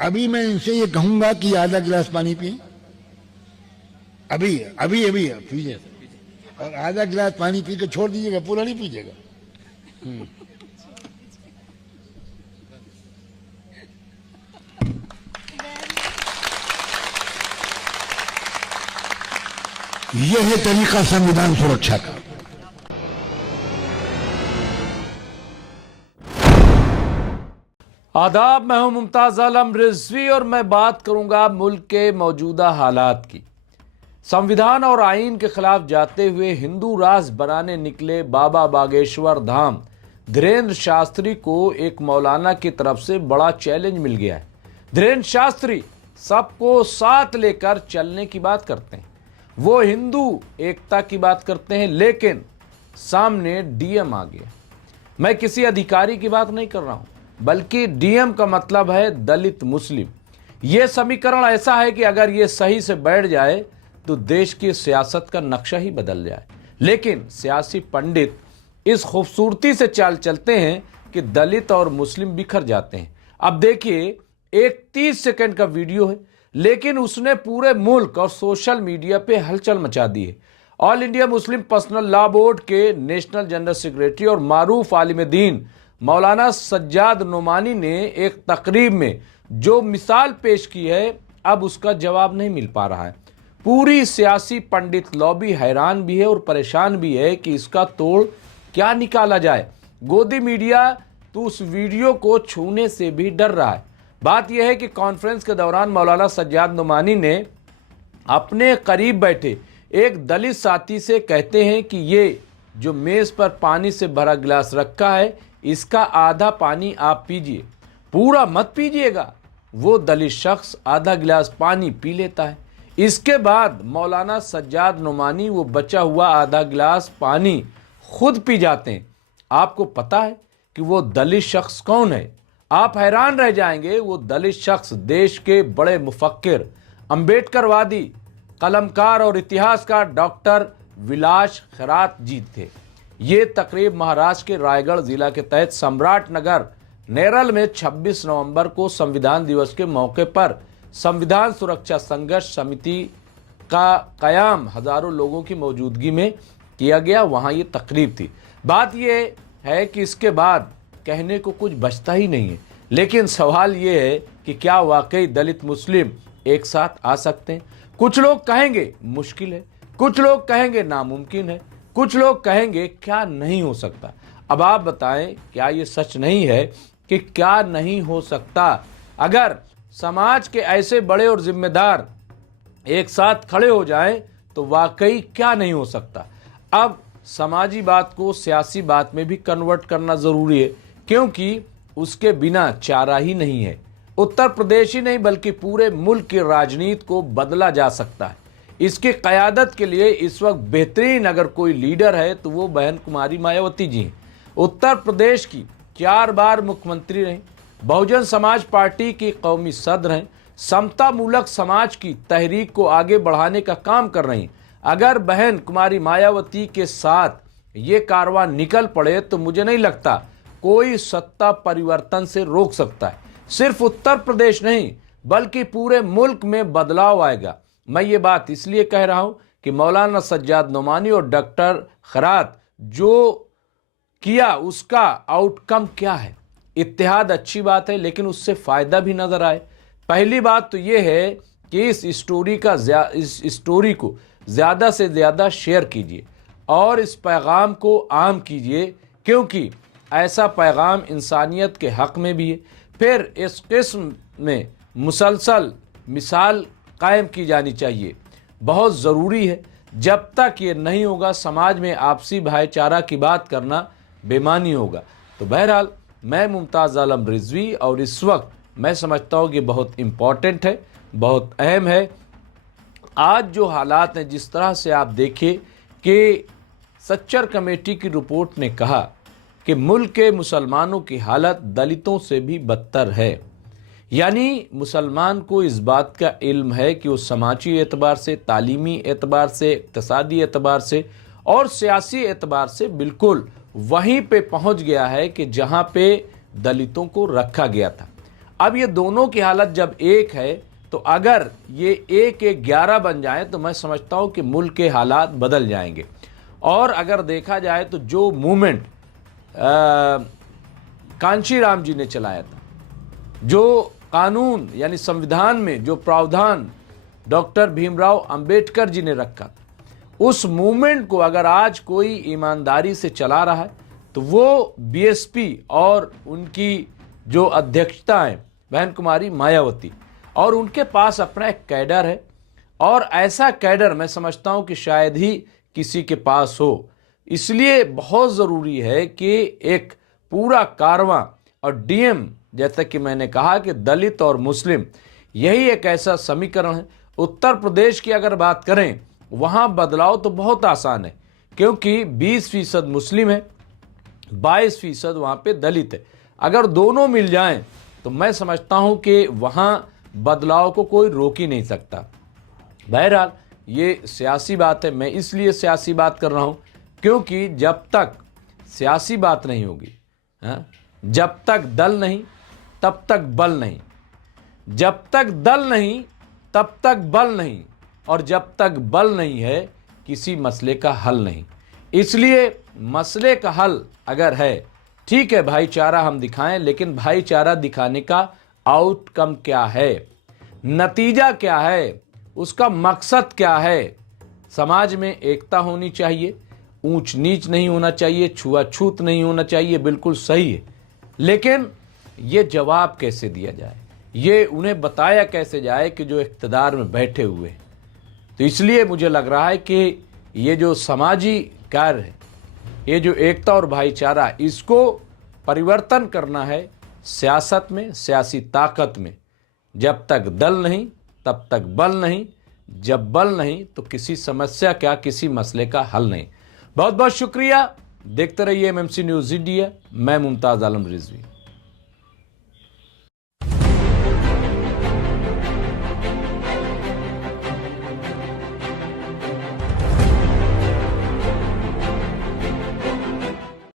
अभी मैं इनसे ये कहूंगा कि आधा गिलास पानी पिए, अभी अभी अभी पीजिए, और आधा गिलास पानी पी के छोड़ दीजिएगा, पूरा नहीं पीजिएगा। यह है तरीका संविधान सुरक्षा का। आदाब, मैं हूं मुमताज आलम रिजवी और मैं बात करूंगा मुल्क के मौजूदा हालात की। संविधान और आईन के खिलाफ जाते हुए हिंदू राष्ट्र बनाने निकले बाबा बागेश्वर धाम धीरेन्द्र शास्त्री को एक मौलाना की तरफ से बड़ा चैलेंज मिल गया है। धीरेन्द्र शास्त्री सबको साथ लेकर चलने की बात करते हैं, वो हिंदू एकता की बात करते हैं, लेकिन सामने डीएम आ गया। मैं किसी अधिकारी की बात नहीं कर रहा हूं, बल्कि डीएम का मतलब है दलित मुस्लिम। यह समीकरण ऐसा है कि अगर यह सही से बैठ जाए तो देश की सियासत का नक्शा ही बदल जाए। लेकिन सियासी पंडित इस खूबसूरती से चाल चलते हैं कि दलित और मुस्लिम बिखर जाते हैं। अब देखिए, एक 30 सेकंड का वीडियो है, लेकिन उसने पूरे मुल्क और सोशल मीडिया पे हलचल मचा दी है। All India Muslim personal law board के नेशनल जनरल सेक्रेटरी और मारूफ आलिम दीन मौलाना सज्जाद नोमानी ने एक तकरीब में जो मिसाल पेश की है, अब उसका जवाब नहीं मिल पा रहा है। पूरी सियासी पंडित लॉबी हैरान भी है और परेशान भी है कि इसका तोड़ क्या निकाला जाए। गोदी मीडिया तो उस वीडियो को छूने से भी डर रहा है। बात यह है कि कॉन्फ्रेंस के दौरान मौलाना सज्जाद नोमानी ने अपने करीब बैठे एक दलित साथी से कहते हैं कि ये जो मेज पर पानी से भरा गिलास रखा है, इसका आधा पानी आप पीजिए, पूरा मत पीजिएगा। वो दलित शख्स आधा गिलास पानी पी लेता है। इसके बाद मौलाना सज्जाद नोमानी वो बचा हुआ आधा गिलास पानी खुद पी जाते हैं। आपको पता है कि वो दलित शख्स कौन है? आप हैरान रह जाएंगे। वो दलित शख्स देश के बड़े मुफक्किर, अंबेडकरवादी, कलमकार और इतिहासकार डॉक्टर विलास खैरात जी थे। ये तकरीब महाराष्ट्र के रायगढ़ जिला के तहत सम्राट नगर नेरल में 26 नवंबर को संविधान दिवस के मौके पर संविधान सुरक्षा संघर्ष समिति का कयाम हजारों लोगों की मौजूदगी में किया गया। वहां ये तकरीब थी। बात यह है कि इसके बाद कहने को कुछ बचता ही नहीं है। लेकिन सवाल ये है कि क्या वाकई दलित मुस्लिम एक साथ आ सकते हैं? कुछ लोग कहेंगे मुश्किल है, कुछ लोग कहेंगे नामुमकिन है, कुछ लोग कहेंगे क्या नहीं हो सकता। अब आप बताएं, क्या ये सच नहीं है कि क्या नहीं हो सकता? अगर समाज के ऐसे बड़े और जिम्मेदार एक साथ खड़े हो जाएं तो वाकई क्या नहीं हो सकता। अब समाजी बात को सियासी बात में भी कन्वर्ट करना जरूरी है, क्योंकि उसके बिना चारा ही नहीं है। उत्तर प्रदेश ही नहीं बल्कि पूरे मुल्क की राजनीति को बदला जा सकता है। इसकी क़यादत के लिए इस वक्त बेहतरीन अगर कोई लीडर है तो वो बहन कुमारी मायावती जी हैं। उत्तर प्रदेश की 4 बार मुख्यमंत्री रहीं, बहुजन समाज पार्टी की कौमी सदर हैं, समता मूलक समाज की तहरीक को आगे बढ़ाने का काम कर रही। अगर बहन कुमारी मायावती के साथ ये कारवां निकल पड़े तो मुझे नहीं लगता कोई सत्ता परिवर्तन से रोक सकता है। सिर्फ उत्तर प्रदेश नहीं बल्कि पूरे मुल्क में बदलाव आएगा। मैं ये बात इसलिए कह रहा हूं कि मौलाना सज्जाद नोमानी और डॉक्टर खैरात जो किया उसका आउटकम क्या है। इत्तेहाद अच्छी बात है, लेकिन उससे फायदा भी नजर आए। पहली बात तो यह है कि इस स्टोरी को ज्यादा से ज्यादा शेयर कीजिए और इस पैगाम को आम कीजिए, क्योंकि ऐसा पैगाम इंसानियत के हक में भी है। फिर इस किस्म में मुसलसल मिसाल कायम की जानी चाहिए, बहुत ज़रूरी है। जब तक ये नहीं होगा समाज में आपसी भाईचारा की बात करना बेमानी होगा। तो बहरहाल, मैं मुमताज़ आलम रिजवी और इस वक्त मैं समझता हूँ कि बहुत इम्पॉर्टेंट है, बहुत अहम है। आज जो हालात हैं, जिस तरह से आप देखिए कि सच्चर कमेटी की रिपोर्ट ने कहा कि मुल्क के मुसलमानों की हालत दलितों से भी बदतर है। यानी मुसलमान को इस बात का इल्म है कि वो समाजी एतबार से, तालीमी एतबार से, इक़्तिसादी एतबार से और सियासी एतबार से बिल्कुल वहीं पे पहुंच गया है कि जहां पे दलितों को रखा गया था। अब ये दोनों की हालत जब एक है, तो अगर ये 1-11 बन जाए तो मैं समझता हूं कि मुल्क के हालात बदल जाएंगे। और अगर देखा जाए तो जो मूवमेंट कांशीराम जी ने चलाया था, जो कानून यानी संविधान में जो प्रावधान डॉक्टर भीमराव अंबेडकर जी ने रखा था, उस मूवमेंट को अगर आज कोई ईमानदारी से चला रहा है तो वो बीएसपी और उनकी जो अध्यक्षता है बहन कुमारी मायावती, और उनके पास अपना एक कैडर है, और ऐसा कैडर मैं समझता हूं कि शायद ही किसी के पास हो। इसलिए बहुत ज़रूरी है कि एक पूरा कारवां और डीएम, जैसा कि मैंने कहा कि दलित और मुस्लिम, यही एक ऐसा समीकरण है। उत्तर प्रदेश की अगर बात करें, वहाँ बदलाव तो बहुत आसान है, क्योंकि 20% मुस्लिम है, 22% वहाँ पे दलित है। अगर दोनों मिल जाएं तो मैं समझता हूँ कि वहाँ बदलाव को कोई रोक ही नहीं सकता। बहरहाल ये सियासी बात है, मैं इसलिए सियासी बात कर रहा हूँ क्योंकि जब तक सियासी बात नहीं होगी, जब तक दल नहीं तब तक बल नहीं, जब तक दल नहीं तब तक बल नहीं, और जब तक बल नहीं है किसी मसले का हल नहीं। इसलिए मसले का हल अगर है, ठीक है, भाईचारा हम दिखाएं, लेकिन भाईचारा दिखाने का आउटकम क्या है, नतीजा क्या है, उसका मकसद क्या है। समाज में एकता होनी चाहिए, ऊंच नीच नहीं होना चाहिए, छुआछूत नहीं होना चाहिए, बिल्कुल सही है। लेकिन ये जवाब कैसे दिया जाए, ये उन्हें बताया कैसे जाए कि जो इख्तिदार में बैठे हुए हैं। तो इसलिए मुझे लग रहा है कि ये जो समाजी कार्य है, ये जो एकता और भाईचारा, इसको परिवर्तन करना है सियासत में, सियासी ताकत में। जब तक दल नहीं तब तक बल नहीं, जब बल नहीं तो किसी समस्या क्या, किसी मसले का हल नहीं। बहुत बहुत शुक्रिया। देखते रहिए एमएमसी न्यूज़ इंडिया। मैं मुमताज़ आलम रिजवी।